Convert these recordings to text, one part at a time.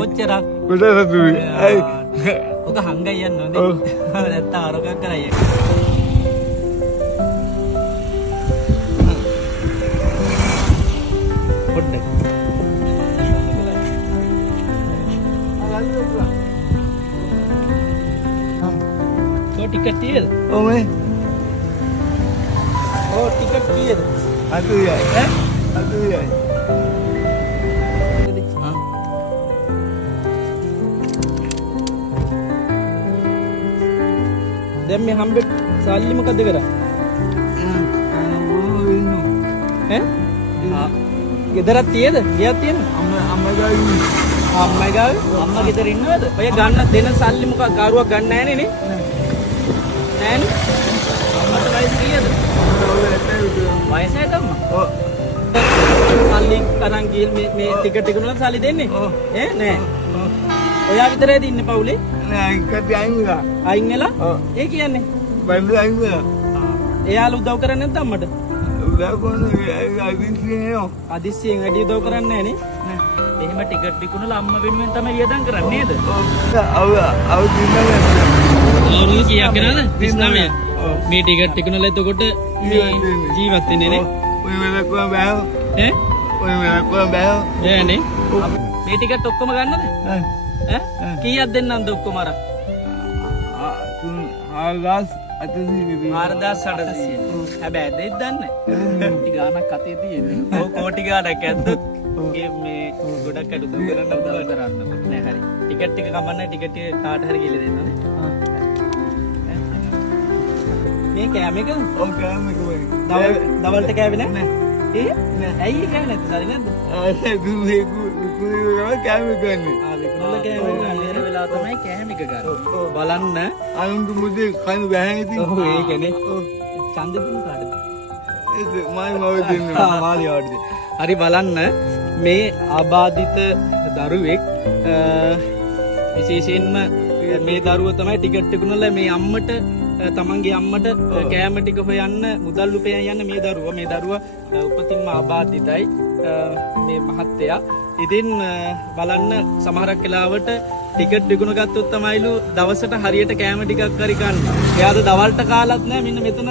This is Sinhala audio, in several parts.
කොච්චරක් ඔක හංගයි යන්න ඕනේ නැත්නම් අරගක් කරයි පොඩ්ඩක් ටිකට් තියෙද? ඔව් මේ. ඔව් ටිකට් කීයද? 80යි. ඈ? 80යි. දැන් මේ හම්බෙ සල්ලි මොකද කරන්නේ? ඈ? ගෙදරක් තියේද? ගියක් තියෙනවද? අම්මා ගාවි. අම්මා ගාවි? අම්මා ගෙදර ඉන්නවද? ඔය ගන්න දෙන සල්ලි මොකක් ගාරුවක් ගන්න නැහනේ නේ? නෑනේ. අම්මට වයස කීයද? වයසයි අම්මා. ඔව්. සල්ලි අරන් ගිහින් මේ ටිකට් එක වල සල්ලි දෙන්නේ? ඈ නෑ. ඔයා විතරයිද ඉන්නේ පවුලේ? නෑ එකට අයින් වෙලා. අයින් වෙලා? ඔව්. ඒ කියන්නේ? බයිබල් අයින් වෙලා. එයාලා උදව් කරන්නේ නැද්ද අම්මට? උදව් කරන්නේ අදිස්සියෝ. අදිස්සියෙන් වැඩි උදව් කරන්නේ නෑනේ. එහෙම ටිකට් විකුණලා අම්මා වෙනුවෙන් තමයි යදම් කරන්නේ නේද? ඔව් දිනනවා. අවුරුදු කීයක් වෙනවද? 39. මේ ටිකට් විකුණලා එතකොට මේ ජීවත් වෙන්නේ නේ? ඔය වෙලකුව බෑව. ඈ? ඔය වෙලකුව බෑව. නෑනේ. මේ ටිකට් ඔක්කොම ගන්නද? ඈ? කීයක් දෙන්නන්ද ඔක්කොම අර? 4800. හැබැයි දෙයක් දන්නේ නැහැ. කෝටි ගාණක් අතේ තියෙන්නේ. ඔව් කෝටි ගාණක් ඇද්දොත් මේ ගොඩක් අඩු උදව් කරන්න නෑ හරි. ටිකට් එක කමන්නේ ටිකට් එක කාට හරි ගිහලා දෙන්නනේ. මේ කෑම එක ඔව් කෑම එක වෙයි. දවල්ට කෑවේ නැහැ. ඒ ඇයි කෑවේ නැත්තේ සරි නැද්ද? දුන්නේ කෑම ගන්නේ. විකුණලා කෑම ගන්න වෙලාව තමයි කෑම එක ගන්න. බලන්න අනුන්ගේ මුදේ කන බෑ ඉතින්. ඔව් ඒකනේ. ඡන්ද දුන්න කාටද? ඒක මම දෙන්න. මාලියාවටද? හරි බලන්න මේ ආබාධිත දරුවෙක් විශේෂයෙන්ම මේ දරුවා තමයි ටිකට් විකුණලා මේ අම්මට තමන්ගේ අම්මට කෑම ටික හොයන්න මුදල් උපයන යන මේ දරුවා උපතින්ම ආබාධිතයි මේ මහත්තයා. ඉතින් බලන්න සමහරක් වෙලාවට ටිකට් විකුණ ගත්තොත් තමයිලු දවසට හරියට කෑම ටිකක් හරි ගන්න. එයාද දවල්ට කාලත් නැහැ මෙන්න මෙතන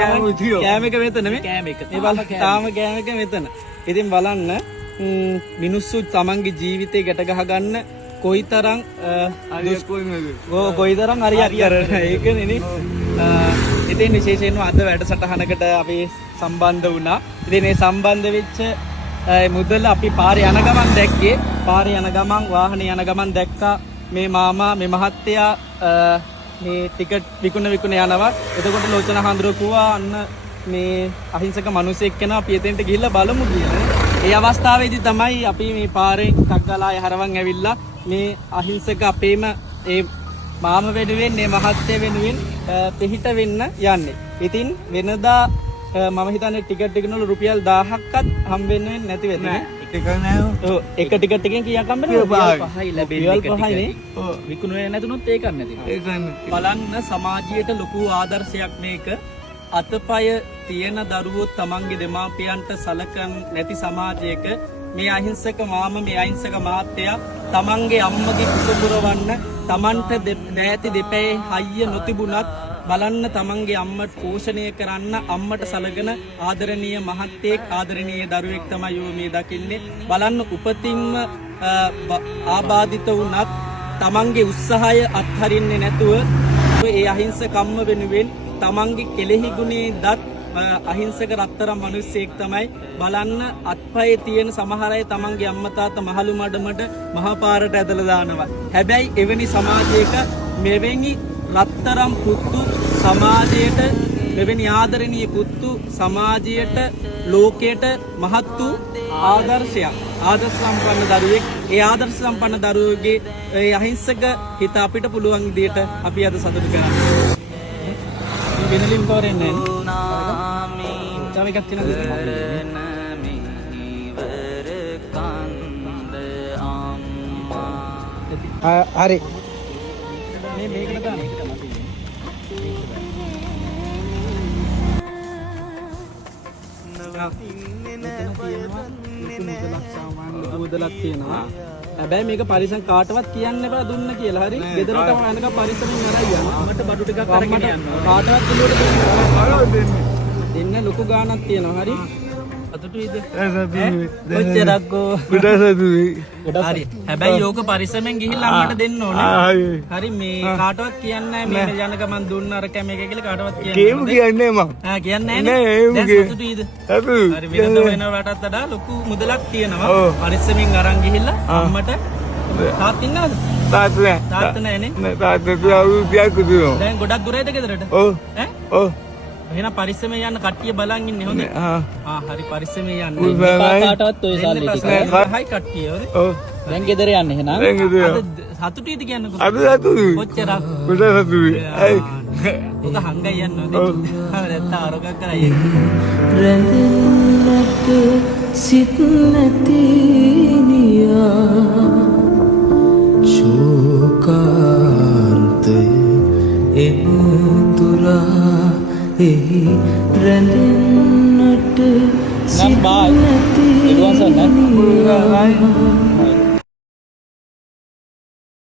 කෑම එක මෙතන මේ කෑම එක. මේ බලන්න තාම කෑම එක මෙතන. ඉතින් බලන්න මිනිස්සු තමන්ගේ ජීවිතේ ගැට ගහ ගන්න කොයිතරම් කොයිතරම් හරි කරන ඒකනේ නේ. ඉතින් විශේෂයෙන්ම අද වැඩසටහනකට අපි සම්බන්ධ වුණා. ඉතින් මේ සම්බන්ධ වෙච්ච මුදල අපි පාරේ යන ගමන් දැක්කේ. පාරේ යන ගමන් වාහනේ යන ගමන් දැක්කා මේ මාමා මේ මහත්තයා මේ ටිකට් විකුණ යනවා. එතකොට ලෝචන හඳුර කිව්වා අන්න මේ අහිංසක මිනිසෙක් කෙනා අපි එතෙන්ට ගිහිල්ලා බලමු කියලා. ඒ අවස්ථාවේදී තමයි අපි මේ පාරේ කක්ගලා යහරවන් ඇවිල්ලා මේ අහිංසක අපේම ඒ මාම වෙනුවෙන් මේ මහත්තයා වෙනුවෙන් පිහිට වෙන්න යන්නේ. ඉතින් වෙනදා මම හිතන්නේ ටිකට් එකන වල රුපියල් 1000ක්වත් හම් වෙන්නේ නැති වෙන්නේ. ඒක නෑ. ඔව් එක ටිකට් එකෙන් කීයක් හම්බෙන්නේ? රුපියල් 5යි ලැබෙන්නේ. රුපියල් 5යිනේ. ඔව් විකුණුවේ නැතුනොත් ඒකක් නැති. බලන්න සමාජයට ලොකු ආදර්ශයක් මේක. අතපය තියෙන දරුවෝ තමන්ගේ දෙමාපියන්ට සලකන් නැති සමාජයක මේ අහිංසක මාම මේ අහිංසක මහත්තයා තමන්ගේ අම්මගේ කුස පුරවන්න තමන්ට දෑති දෙපැයි හයිය නොතිබුණත් බලන්න තමන්ගේ අම්මට පෝෂණය කරන්න අම්මට සලකන ආදරණීය මහත්තයෙක් ආදරණීය දරුවෙක් තමයි මේ දකින්නේ. බලන්න උපතින්ම ආබාධිත වුණත් තමන්ගේ උත්සාහය අත්හරින්නේ නැතුව ඒ අහිංසකම්ම වෙනුවෙන් තමන්ගේ කෙලෙහි ගුණේ දත් අහිංසක රත්තරන් මිනිස්සෙක් තමයි. බලන්න අත්පයේ තියෙන සමහර අය තමන්ගේ අම්මා තාත්තා මහලු මඩමඩ මහා පාරට ඇදලා දානවා. හැබැයි එවැනි සමාජයක මෙවැනි රත්තරන් පුතු සමාජයට මෙවැනි ආදරණීය පුතු සමාජයට ලෝකයට මහත් වූ ආදර්ශයක්. ආදර්ශ සම්පන්න දරුවෙක්. ඒ ආදර්ශ සම්පන්න දරුවෙකුගේ ඒ අහිංසක හිත අපිට පුළුවන් විදියට අපි අද සතුටු කරන්නේ. වෙනලින් තෝරන්නේ නැහැ. තව එකක් තියෙනවා. හරි. මේකට දාන්න. මුදලක් තියෙනවා. හැබැයි මේක පරිස්සම් කාටවත් කියන්න එපා දුන්න කියලා. හරි. ගෙදරටම යනකම් පරිස්සමින් අරයි යන්න. අම්මට බඩු ටිකක් අරගෙන යන්න. කාටවත් කිලුවට දෙන්න ලොකු ගාණක් තියෙනවා. හරි. අතටුයිද? කොච්චරක්කෝ? හරි. හැබැයි යෝක පරිස්සමෙන් ගිහිල්ලා අම්මට දෙන්න ඕනේ. හරි මේ කාටවත් කියන්නේ නැහැ මේ යන ගමන් දුන්න අර කැමේක කියලා කාටවත් කියන්නේ කියන්නේ මම. කියන්නේ නැහැ නේ. දැන් සතුටුයිද? හරි වෙනද වෙන රටත් වඩා ලොකු මුදලක් තියෙනවා. පරිස්සමෙන් අරන් ගිහිල්ලා අම්මට තාත්තා ඉන්නවද? තාත්තා නැහැ නේ. තාත්තා අවුරුද්දක් දුන්නා. දැන් ගොඩක් දුරයිද ගෙදරට? ඔව්. ඈ? ඔව්. එහෙනම් පරිස්සමෙන් යන්න කට්ටිය බලන් ඉන්නේ හොඳේ. හරි පරිස්සමෙන් යන්න. කාටවත් ඔය සල්ලි ටික. හයි කට්ටිය හරි. ඔව්. දැන් ගෙදර යන්න එහෙනම්. දැන් ගෙදර. අද සතුටුයිද කියන්නකෝ. අද සතුටුයි. කොච්චරක්? කොච්චර සතුටුයි. ඔක හංගයි යන්න ඕනේ. නැත්නම් අරගක් කරයි. රැඳෙන්නට සිත් නැති නියා ශෝකාන්තය එතුරා එහි රැඳෙන්නට සිත් නැති නියා